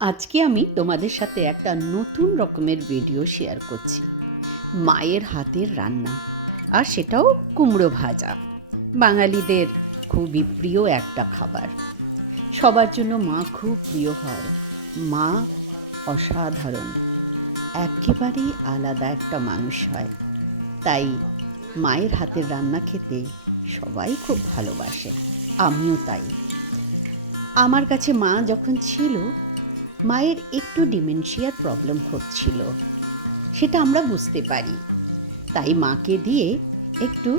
আজকে আমি তোমাদের সাথে একটা নতুন রকমের ভিডিও শেয়ার করছি। মায়ের হাতের রান্না, আর সেটাও কুমড়ো ভাজা। বাঙালিদের খুবই প্রিয় একটা খাবার। সবার জন্য মা খুব প্রিয় হয়। মা অসাধারণ, একেবারেই আলাদা একটা মানুষ হয়। তাই মায়ের হাতের রান্না খেতে সবাই খুব ভালোবাসে, আমিও তাই। আমার কাছে মা যখন ছিল, মায়ের একটু ডিমেনশিয়ার প্রবলেম হচ্ছিল, সেটা আমরা বুঝতে পারি। তাই মাকে দিয়ে একটু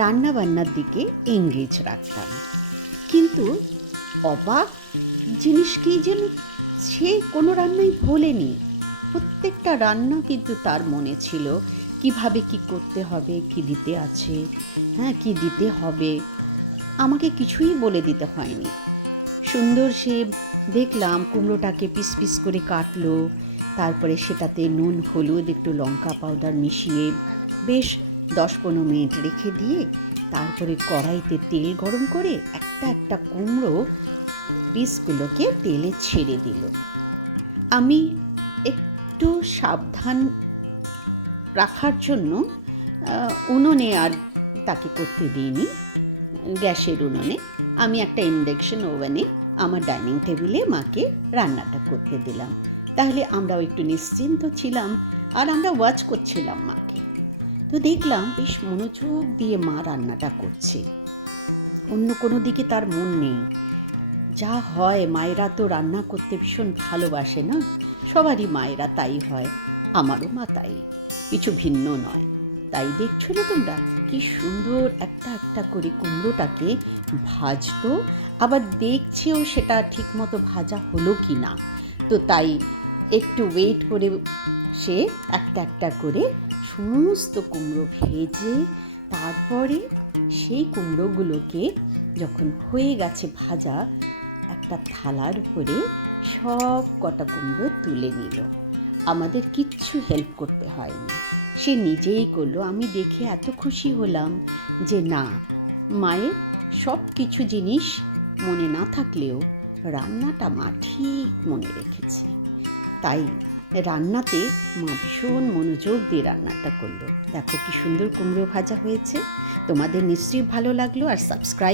রান্না বান্নার দিকে এঙ্গেজ রাখতাম। কিন্তু অবাক জিনিস কি যেন, সে কোনো রান্নাই ভোলেনি। প্রত্যেকটা রান্না কিন্তু তার মনে ছিল, কিভাবে কি করতে হবে, কি দিতে আছে, হ্যাঁ কি দিতে হবে, আমাকে কিছুই বলে দিতে হয়নি। সুন্দর সে দেখলাম কুমড়োটাকে পিস পিস করে কাটলো, তারপরে সেটাতে নুন হলুদ একটু লঙ্কা পাউডার মিশিয়ে বেশ 10-15 মিনিট রেখে দিয়ে তারপরে কড়াইতে তেল গরম করে একটা একটা কুমড়ো পিসগুলোকে তেলে ছেড়ে দিল। আমি একটু সাবধান রাখার জন্য উনুনে আর তাকে করতে দিইনি, গ্যাসের উনুনে। আমি একটা ইন্ডাকশন ওভেনে আমার ডাইনিং টেবিলে মাকে রান্নাটা করতে দিলাম। তাহলে আমরাও একটু নিশ্চিন্ত ছিলাম, আর আমরা ওয়াচ করছিলাম মাকে। তো দেখলাম বেশ মনোযোগ দিয়ে মা রান্নাটা করছে, অন্য কোনো দিকে তার মন নেই। যা হয়, মায়েরা তো রান্না করতে ভীষণ ভালোবাসে না, সবারই মায়েরা তাই হয়, আমারও মা তাই, কিছু ভিন্ন নয়। তাই দেখছো না তোমরা কি সুন্দর একটা একটা করে কুমড়োটাকে ভাজতো, আবার দেখছেও সেটা ঠিকমতো ভাজা হলো কি না। তো তাই একটু ওয়েট করে সে একটা একটা করে সমস্ত কুমড়ো ভেজে তারপরে সেই কুমড়োগুলোকে যখন হয়ে গেছে ভাজা, একটা থালার উপরে সব কটা কুমড়ো তুলে নিল। আমাদের কিচ্ছু হেল্প করতে হয়নি, সে নিজেই করলো। আমি দেখে এত খুশি হলাম যে না, মায়ের সব কিছু জিনিস মনে না থাকলেও রান্নাটা মা ঠিক মনে রেখেছে। তাই রান্নাতে মা ভীষণ মনোযোগ দিয়ে রান্নাটা করলো। দেখো কি সুন্দর কুমড়ো ভাজা হয়েছে। তোমাদের নিশ্চয়ই ভালো লাগলো, আর সাবস্ক্রাইব